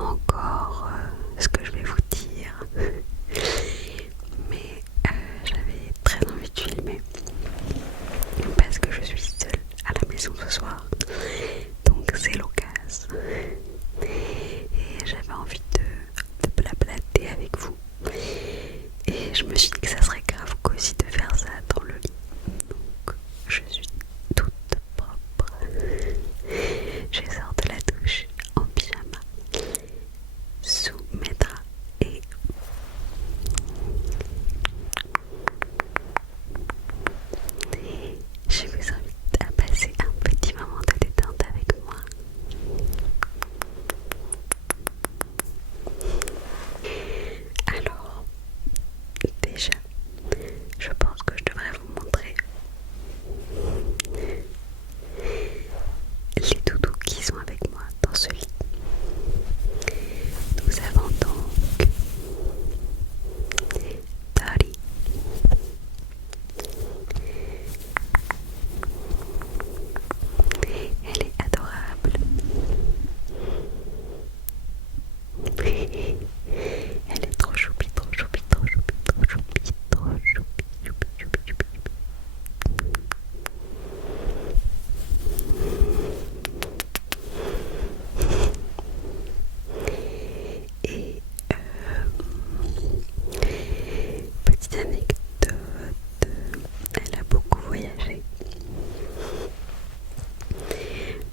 encore ce que je vais vous dire, mais j'avais très envie de filmer parce que je suis seule à la maison ce soir, donc c'est l'occasion et j'avais envie de blablater avec vous et je me suis dit que ça serait grave cosy de faire ça dans le lit. Donc je suis toute propre, je sors de la douche en pyjama sous mes draps et je vous invite à passer un petit moment de détente avec moi. Alors, déjà, je pense que je devrais vous montrer les doudous qui sont avec moi dans ce lit. Nous avons donc Tori, elle est adorable. Elle est trop choupi, trop choupi, trop choupi, trop choupi, trop choupi, choupi, choupi, choupi. Et petite anecdote, elle a beaucoup voyagé.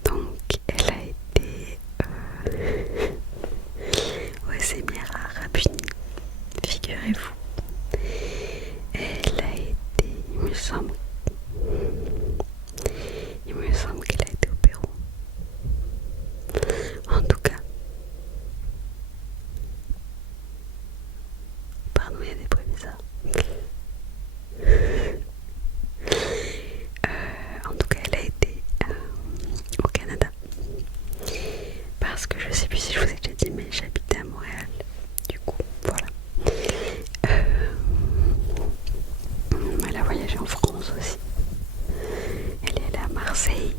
Donc elle a été aux Émirats Arabes Unis, figurez-vous. Elle a été, il me semble qu'elle a été au Pérou. En tout cas, pardon, il y a des bruits bizarres. En tout cas, elle a été au Canada. Parce que je sais plus si je vous ai déjà dit, mais j'habite à Montréal. Du coup, voilà. Elle a voyagé en France aussi. Elle est allée à Marseille.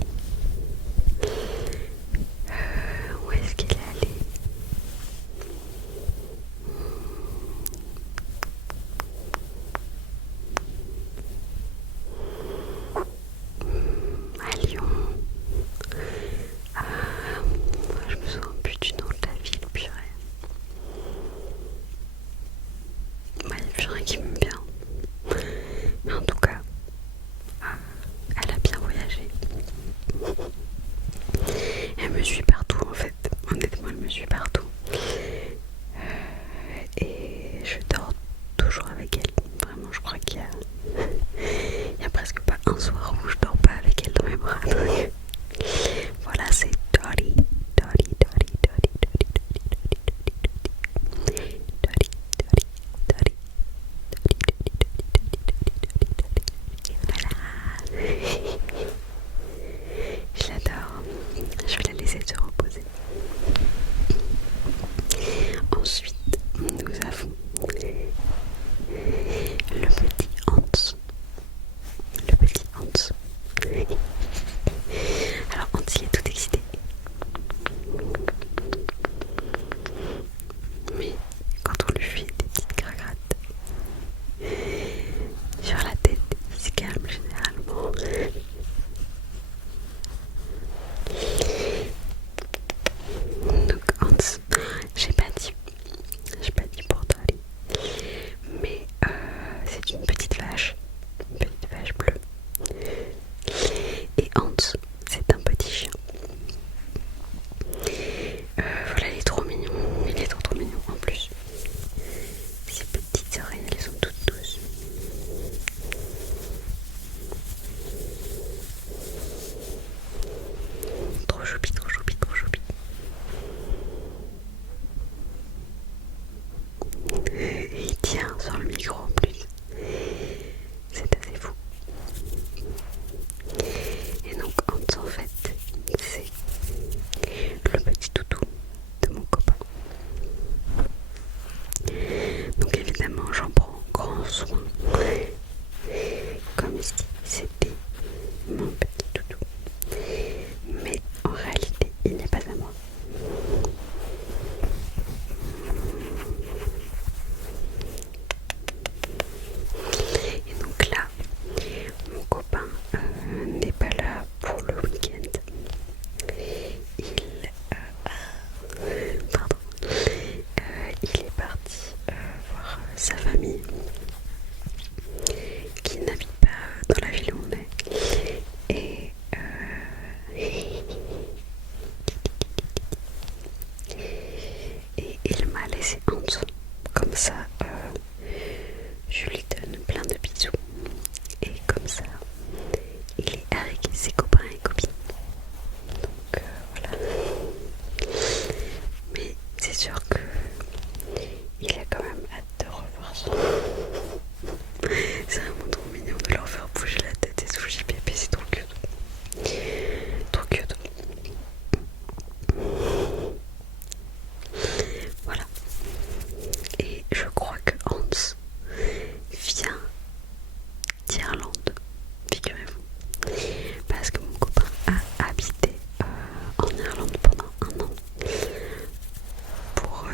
Où est-ce qu'elle est allée? À Lyon. Je me souviens plus du nom de la ville, purée.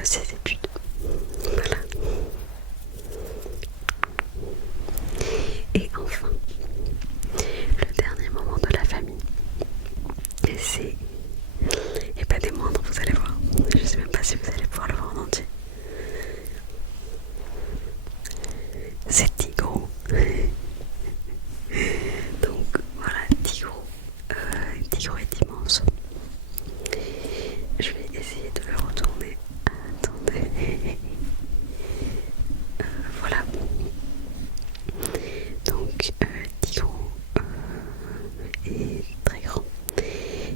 ses études. Voilà. Et enfin, le dernier moment de la famille, et c'est, et pas des moindres, vous allez voir. Je sais même pas si vous allez pouvoir le voir en entier. C'est Tigrou. Donc voilà, Tigrou. Tigrou est immense. Je vais essayer de le retourner. Attendez. Voilà. Donc Tigrou est très grand.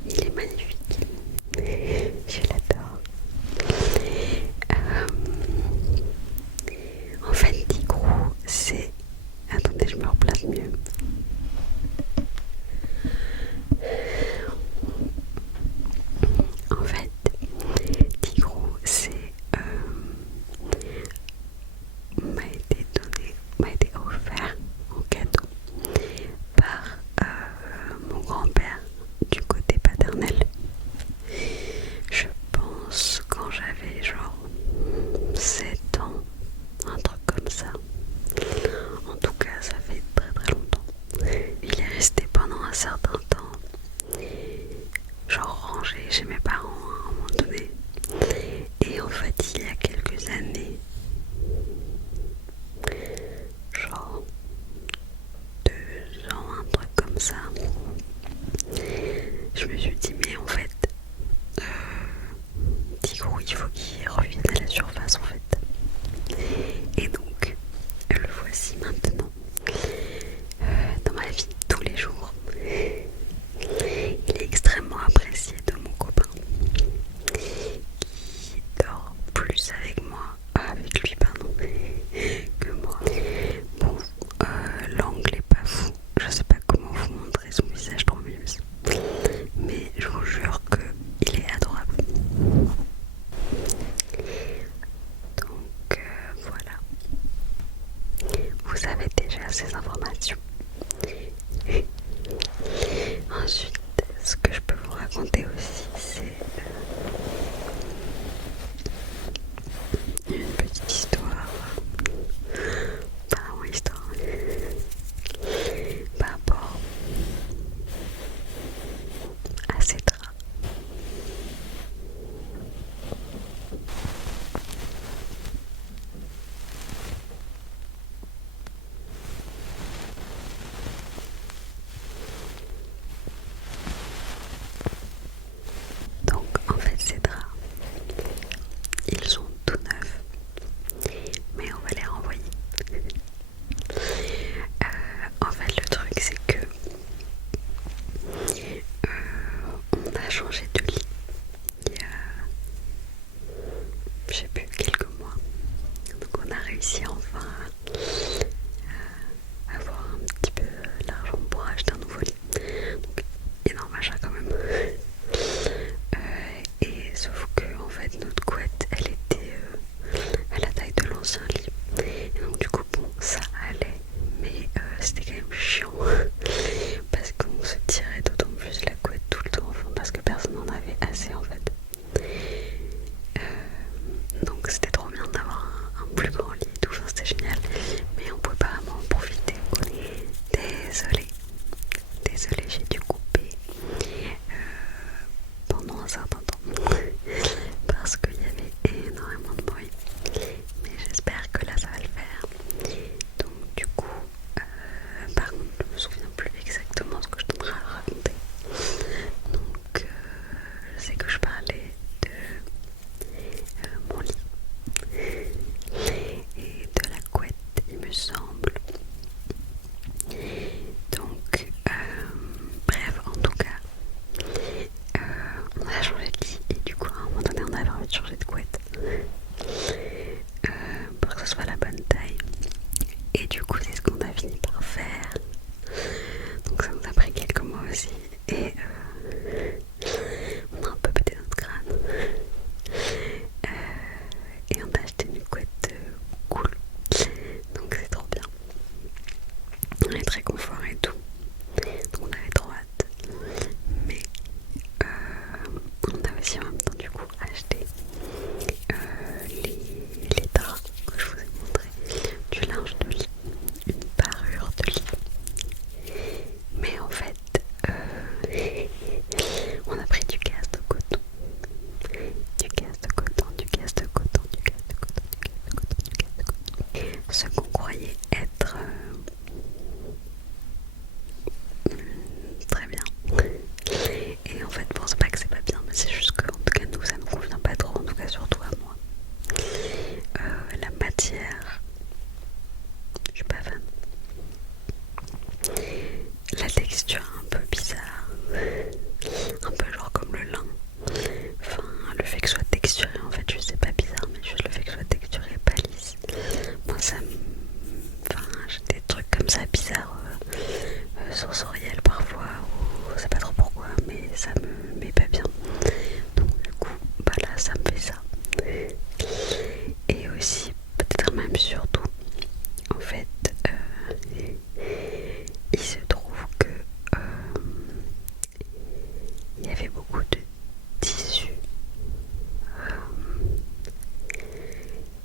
Il est magnifique. Je l'adore. En fait, Tigrou, c'est... Attendez, je me replace mieux. En fait, Tigrou, c'est... m'a été offert en cadeau par mon grand-père du côté paternel. Je pense quand j'avais genre 7 ans, un truc comme ça. En tout cas, ça fait très très longtemps. Il est resté pendant un certain temps, genre rangé chez mes parents à un moment donné. Et en fait, il y a quelques années, genre 2 ans, un truc comme ça, je me suis dit mais en fait Tigrou il faut qu'il revienne à la surface en fait. Et donc le voici maintenant dans ma vie tous les jours. Il est extrêmement apprécié de mon copain qui dort plus avec moi, avec lui pardon, que moi. Bon, l'angle est pas fou, je sais pas comment vous montrer son visage trop mieux, mais je vous jure qu'il est adorable. Donc voilà, vous savez déjà ces informations. Ensuite, ce que je peux vous raconter aussi, c'est une petite histoire, pas vraiment histoire, par rapport à ces draps. Donc en fait ces draps, ils sont tout neufs, mais on va les renvoyer. En fait le truc c'est que on a changé de lit il y a, je sais plus, quelques mois. Donc on a réussi enfin à avoir un petit peu l'argent pour acheter un nouveau lit. Donc énorme achat quand même. Et sauf que en fait notre couette elle était à la taille de l'ancien lit. Et donc du coup bon ça allait, mais c'était quand même chiant parce qu'on se tirait d'autant plus la couette tout le temps, enfin, parce que personne n'en avait assez en fait. Donc c'était trop bien d'avoir un plus grand lit et tout, enfin, c'était génial, mais on pouvait pas vraiment en profiter. Désolée, j'ai dû couper pendant un certain temps parce qu'il y avait ce qu'on croyait être très bien. Et en fait, bon, c'est pas que c'est pas bien, mais c'est juste qu'en tout cas, nous, ça nous convient pas trop, en tout cas, surtout à moi. La matière, je suis pas fan. La texture un peu bizarre, un peu genre comme le lin. Enfin, le fait que ce soit texturé, en fait, je sais pas bizarre, mais juste le fait que ce soit texturé et pas lisse. Moi, ça me. Enfin, j'ai des trucs comme ça bizarres, sensoriels parfois, ou je sais pas trop pourquoi, mais ça me met pas bien. Donc, du coup, bah là, ça me fait ça. Et aussi, peut-être même surtout, en fait, il se trouve que il y avait beaucoup de tissu.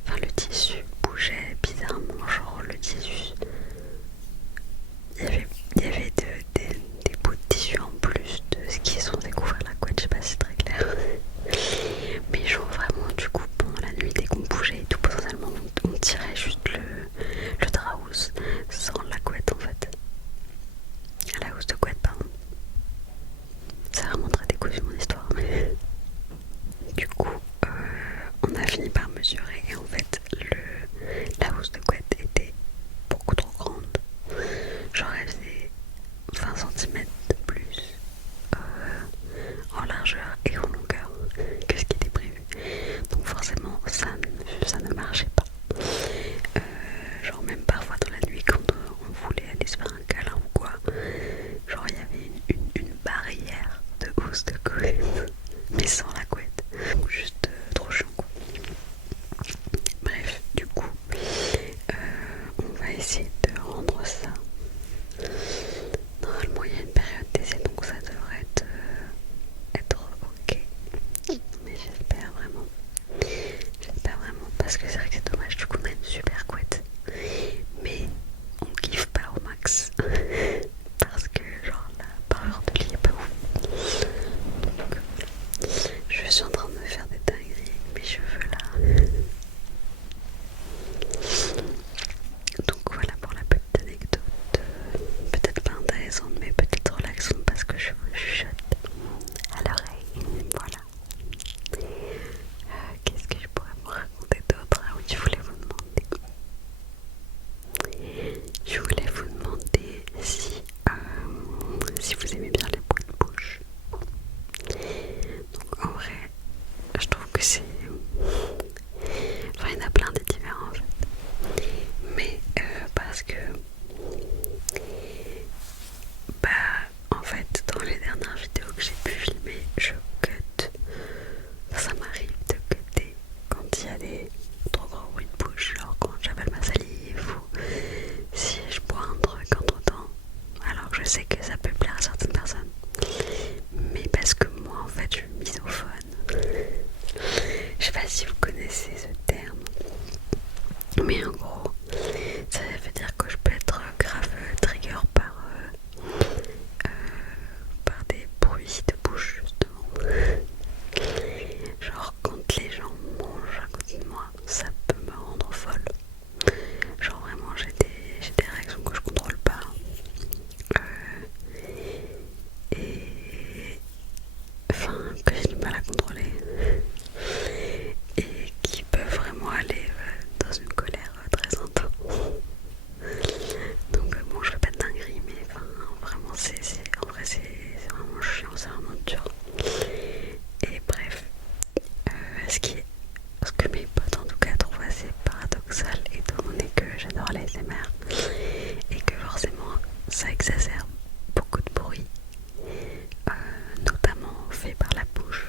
Enfin, le tissu bougeait bizarrement, genre le tissu. Il y avait des bouts de tissu en plus de ce qui sont découverts la couette, je sais pas si c'est très clair. Mais genre vraiment, du coup, pendant la nuit, dès qu'on bougeait et tout, potentiellement, on tirait juste le drap housse sans la couette en fait. La housse de couette, pardon. C'est vraiment très décousu mon histoire, mais du coup, on a fini par mesurer et en fait, la housse de couette était beaucoup trop grande. Genre, elle faisait 20 cm de plus en largeur et en longueur que ce qui était prévu. Donc, forcément, ça ne marchait pas. Genre, même parfois dans la nuit, quand on voulait aller se faire un câlin ou quoi, genre, il y avait une barrière de housse de couette, mais sans la couette. Juste trop chiant quoi. Bref, du coup, on va essayer de rendre ça. Normalement, il y a une période d'essai, donc ça devrait être ok. Mais j'espère vraiment. J'espère vraiment, parce que c'est vrai que c'est dommage. Du coup, on a une super couette, mais on kiffe pas au max. Parce que, genre, la parure de lit est pas ouf. Donc, je suis en train de me faire des dingueries avec mes cheveux là. Donc voilà pour la petite anecdote, peut-être pas intéressante mais peut-être relaxante parce que je vous chuchote à l'oreille. Voilà. Qu'est-ce que je pourrais vous raconter d'autre? Ah oui, je voulais vous demander si vous aimez bien les bruits de bouche. Donc en vrai, je trouve que c'est... Enfin, il y en a plein de différents en fait. Mais parce que bah en fait dans les dernières vidéos que j'ai pu filmer, je cut. Ça m'arrive de cutter quand il y a des trop gros bruits de bouche, genre quand j'avale ma salive ou si je bois un truc entre temps. Alors que je sais que ça peut plaire à certaines personnes, mais parce que moi en fait je suis misophone. Je sais pas si vous connaissez ce terme, mais en gros ça veut dire que je peux être grave trigger par des bruits de bouche justement. Genre quand les gens mangent à côté de moi, ça peut me rendre folle. Genre vraiment j'ai des réactions que je contrôle pas. Et enfin que j'ai du mal à contrôler. Et qui peuvent vraiment aller dans une colère très intense. Donc bon, je fais pas de dinguerie, mais enfin vraiment en vrai c'est vraiment chiant, c'est vraiment dur. Et bref, ce que mes potes en tout cas trouvent assez paradoxal étant donné que j'adore l'ASMR et que forcément ça exacerbe beaucoup de bruit, notamment fait par la bouche.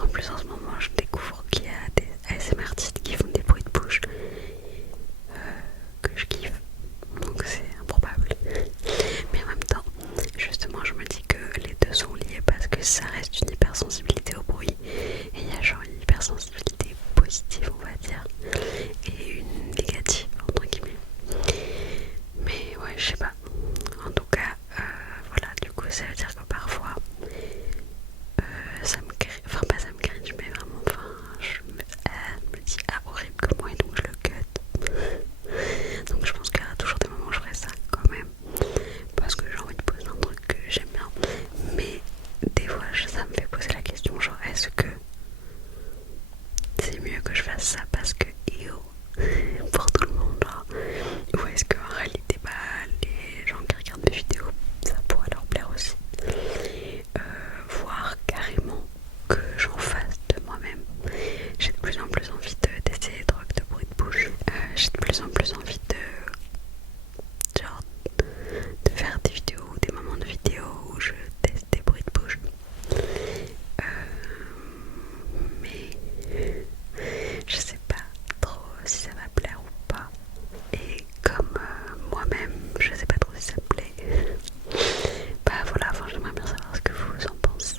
En plus en ce moment je découvre qu'il y a des ASMR artistes qui font des bruits de bouche que je kiffe, donc c'est improbable. Mais en même temps, justement, je me dis que les deux sont liés parce que ça reste une hypersensibilité au bruit et il y a genre une hypersensibilité positive, on va dire, et une négative, entre guillemets. ça parce que pour tout le monde, genre, ou est-ce qu'en réalité les gens qui regardent mes vidéos, ça pourrait leur plaire aussi, voire carrément que j'en fasse de moi-même. J'ai de plus en plus envie d'essayer des trucs de bruit de bouche. J'ai de plus en plus envie de faire des vidéos, des moments de vidéos où je teste des bruits de bouche. Mais je sais pas trop si ça va plaire ou pas. Et comme moi-même, je sais pas trop si ça me plaît. Bah voilà, enfin, j'aimerais bien savoir ce que vous en pensez.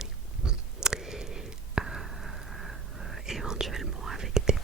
Éventuellement avec des